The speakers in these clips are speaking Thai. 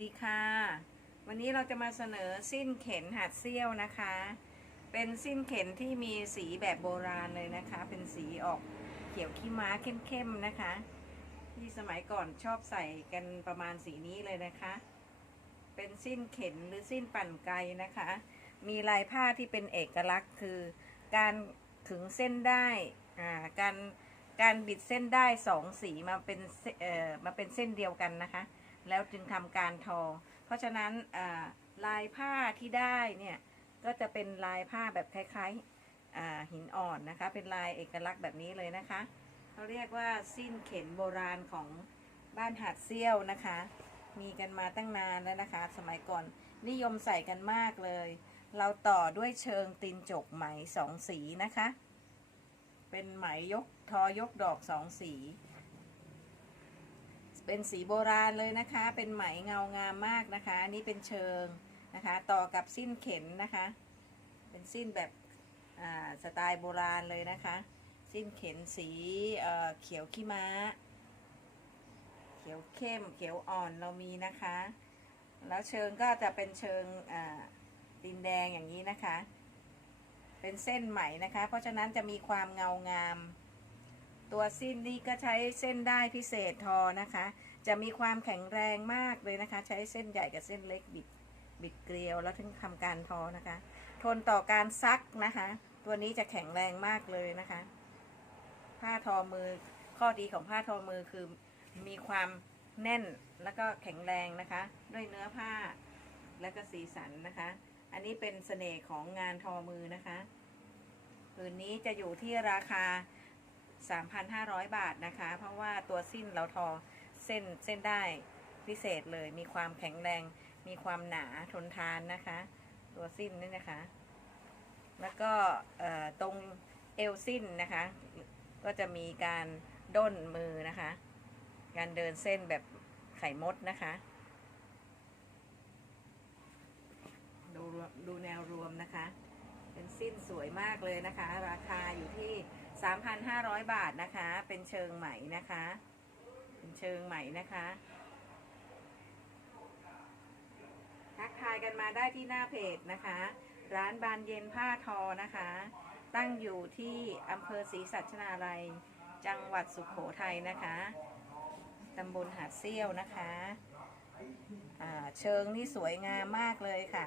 สวัสดีค่ะ วันนี้เราจะมาเสนอสิ้นเข็นหัดเซี่ยวนะคะ เป็นสิ้นเข็นที่มีสีแบบโบราณเลยนะคะ เป็นสีออกเขียวขี้ม้าเข้มๆนะคะ ที่สมัยก่อนชอบใส่กันประมาณสีนี้เลยนะคะ เป็นสิ้นเข็นหรือสิ้นปั่นไกนะคะ มีลายผ้าที่เป็นเอกลักษณ์คือการขึงเส้นได้การการบิดเส้นได้สองสีมาเป็นเอ่อมาเป็นเส้นเดียวกันนะคะ แล้วจึงทำการทอ เพราะฉะนั้นลายผ้าที่ได้เนี่ยก็จะเป็นลายผ้าแบบคล้ายๆหินอ่อนนะคะ เป็นลายเอกลักษณ์แบบนี้เลยนะคะเขาเรียกว่าสิ้นเข็นโบราณของบ้านหาดเซี่ยวนะคะ มีกันมาตั้งนานแล้วนะคะ สมัยก่อนนิยมใส่กันมากเลย เราต่อด้วยเชิงตีนจกไหมสองสีนะคะ เป็นไหมยกทอยกดอกสองสี เป็นสีโบราณเลยนะคะ เป็นไหมเงางามมากนะคะ อันนี้เป็นเชิงนะคะ ต่อกับสิ้นเข็นนะคะ เป็นสิ้นแบบสไตล์โบราณเลยนะคะ สิ้นเข็นสีเขียวขี้ม้า เขียวเข้ม เขียวอ่อนเรามีนะคะ แล้วเชิงก็จะเป็นเชิงดินแดงอย่างนี้นะคะ เป็นเส้นไหมนะคะ เพราะฉะนั้นจะมีความเงางาม ตัวสิ้นนี่ก็ใช้เส้นได้พิเศษทอนะคะ จะมีความแข็งแรงมากเลยนะคะ ใช้เส้นใหญ่กับเส้นเล็กบิดบิดเกลียวแล้วถึงทำการทอนะคะ ทนต่อการซักนะคะ ตัวนี้จะแข็งแรงมากเลยนะคะ ผ้าทอมือข้อดีของผ้าทอมือคือมีความแน่นแล้วก็แข็งแรงนะคะ ด้วยเนื้อผ้าแล้วก็สีสันนะคะ อันนี้เป็นเสน่ห์ของงานทอมือนะคะผืนนี้จะอยู่ที่ราคา 3,500 บาทนะคะ เพราะว่าตัวสิ้นเราทอเส้นเส้นได้พิเศษเลย มีความแข็งแรง มีความหนาทนทานนะคะ ตัวสิ้นนี่นะคะ แล้วก็ตรงเอวสิ้นนะคะ ก็จะมีการด้นมือนะคะ การเดินเส้นแบบไข่มดนะคะ ดูดูแนวรวมนะคะ เป็นสิ้นสวยมากเลยนะคะ ราคาอยู่ที่ 3,500 บาทนะคะ เป็นเชิงไหมนะคะ เป็นเชิงไหมนะคะ ทักทายกันมาได้ที่หน้าเพจนะคะ ร้านบานเย็นผ้าทอนะคะ ตั้งอยู่ที่อำเภอศรีสัชนาลัย จังหวัดสุขโขทัยนะคะตำบลหาดเซี่ยวนะคะเชิงนี่สวยงามมากเลยค่ะ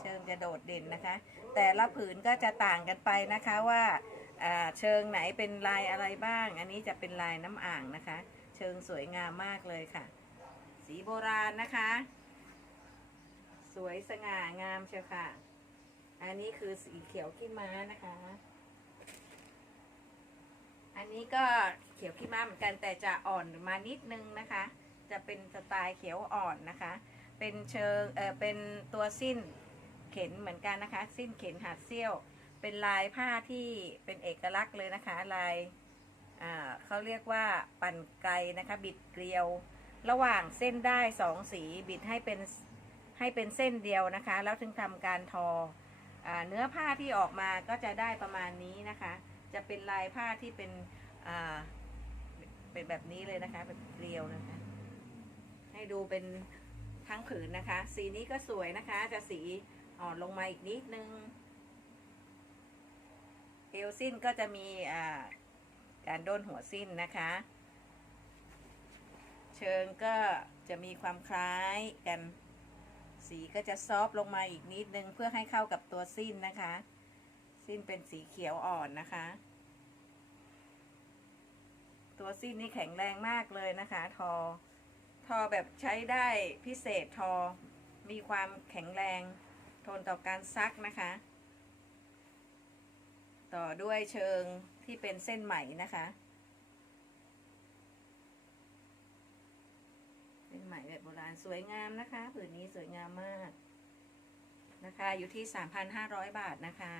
เชิงจะโดดเด่นนะคะ แต่ละผืนก็จะต่างกันไปนะคะว่า เชิงไหนเป็นลายอะไรบ้าง อันนี้จะเป็นลายน้ำอ่างนะคะ เชิงสวยงามมากเลยค่ะ สีโบราณนะคะ สวยสง่างามเชียวค่ะ อันนี้คือสีเขียวขี้ม้านะคะ อันนี้ก็เขียวขี้ม้าเหมือนกันแต่จะอ่อนมานิดนึงนะคะ จะเป็นสไตล์เขียวอ่อนนะคะ เป็นเชิงเออเป็นตัวสิ้นเข็นเหมือนกันนะคะ สิ้นเข็นหาดเซี่ยว เป็นลายผ้าที่เป็นเอกลักษณ์เลยนะคะ ลายเขาเรียกว่าปั่นไกนะคะ บิดเกลียว ระหว่างเส้นได้สองสีบิดให้เป็นให้เป็นเส้นเดียวนะคะ แล้วถึงทำการทออเนื้อผ้าที่ออกมาก็จะได้ประมาณนี้นะคะ จะเป็นลายผ้าที่เป็นเป็นแบบนี้เลยนะคะเป็นเกลียวนะคะ ให้ดูเป็นทั้งผืนนะคะ สีนี้ก็สวยนะคะ จะสีอ่อนลงมาอีกนิดนึง เอวสิ้นก็จะมีอ่าการโดนหัวสิ้นนะคะ เชิงก็จะมีความคล้ายกัน สีก็จะซอฟต์ลงมาอีกนิดนึงเพื่อให้เข้ากับตัวสิ้นนะคะ สิ้นเป็นสีเขียวอ่อนนะคะ ตัวสิ้นนี่แข็งแรงมากเลยนะคะ ทอ ทอแบบใช้ได้พิเศษทอ มีความแข็งแรง ทนต่อการซักนะคะ ต่อด้วยเชิงที่เป็นเส้นไหมนะคะ เส้นไหมแบบโบราณสวยงามนะคะ ผืนนี้สวยงามมากนะคะอยู่ที่ 3,500 บาทนะคะ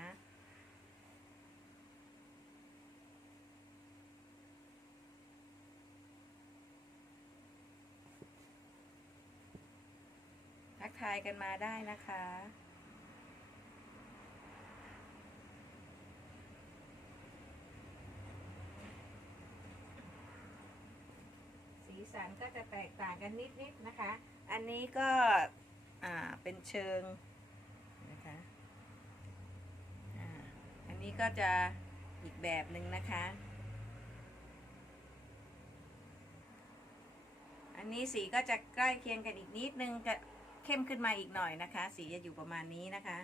ทักทายกันมาได้นะคะ สันก็จะแตกต่างกันนิดๆนะคะ อันนี้ก็อ่าเป็นเชิงนะคะอ่าอันนี้ก็จะอีกแบบหนึ่งนะคะ อันนี้สีก็จะใกล้เคียงกันอีกนิดนึงจะเข้มขึ้นมาอีกหน่อยนะคะ สีจะอยู่ประมาณนี้นะคะ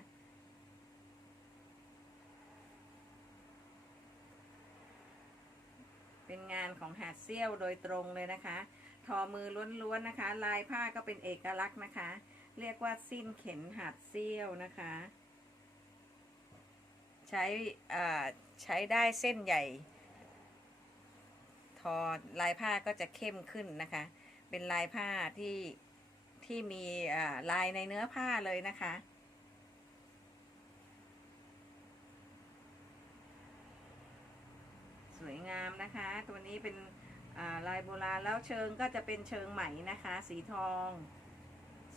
เป็นงานของหาดเซี่ยวโดยตรงเลยนะคะ ทอมือล้วนๆนะคะ ลายผ้าก็เป็นเอกลักษณ์นะคะ เรียกว่าสิ้นเข็นหาดเซี่ยวนะคะ ใช้ใช้ได้เส้นใหญ่ ทอลายผ้าก็จะเข้มขึ้นนะคะ เป็นลายผ้าที่ที่มีลายในเนื้อผ้าเลยนะคะ สวย งามนะคะ ตัวนี้เป็นลายโบราณแล้วเชิงก็จะเป็นเชิงไหมนะคะ สีทอง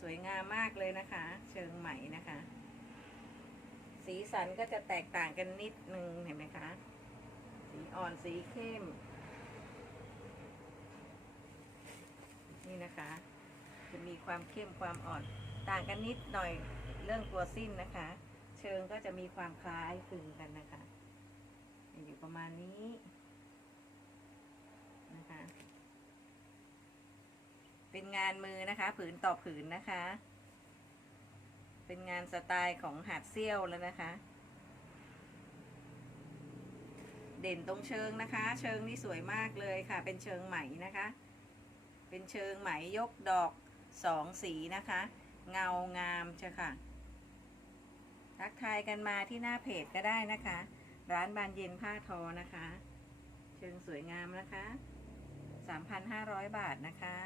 สวยงามมากเลยนะคะ เชิงไหมนะคะ สีสันก็จะแตกต่างกันนิดนึงเห็นไหมคะ สีอ่อนสีเข้ม นี่นะคะ จะมีความเข้มความอ่อนต่างกันนิดหน่อยเรื่องตัวสิ้นนะคะ เชิงก็จะมีความคล้ายคลึงกันนะคะ อยู่ประมาณนี้ เป็นงานมือนะคะ ผืนต่อผืนนะคะ เป็นงานสไตล์ของหาดเซี่ยวแล้วนะคะ เด่นตรงเชิงนะคะ เชิงนี่สวยมากเลยค่ะ เป็นเชิงไหมนะคะ เป็นเชิงไหมยกดอกสองสีนะคะ เงางามเชียวค่ะ ทักทายกันมาที่หน้าเพจก็ได้นะคะ ร้านบานเย็นผ้าทอนะคะ เชิงสวยงามนะคะ 3,500 บาทนะคะ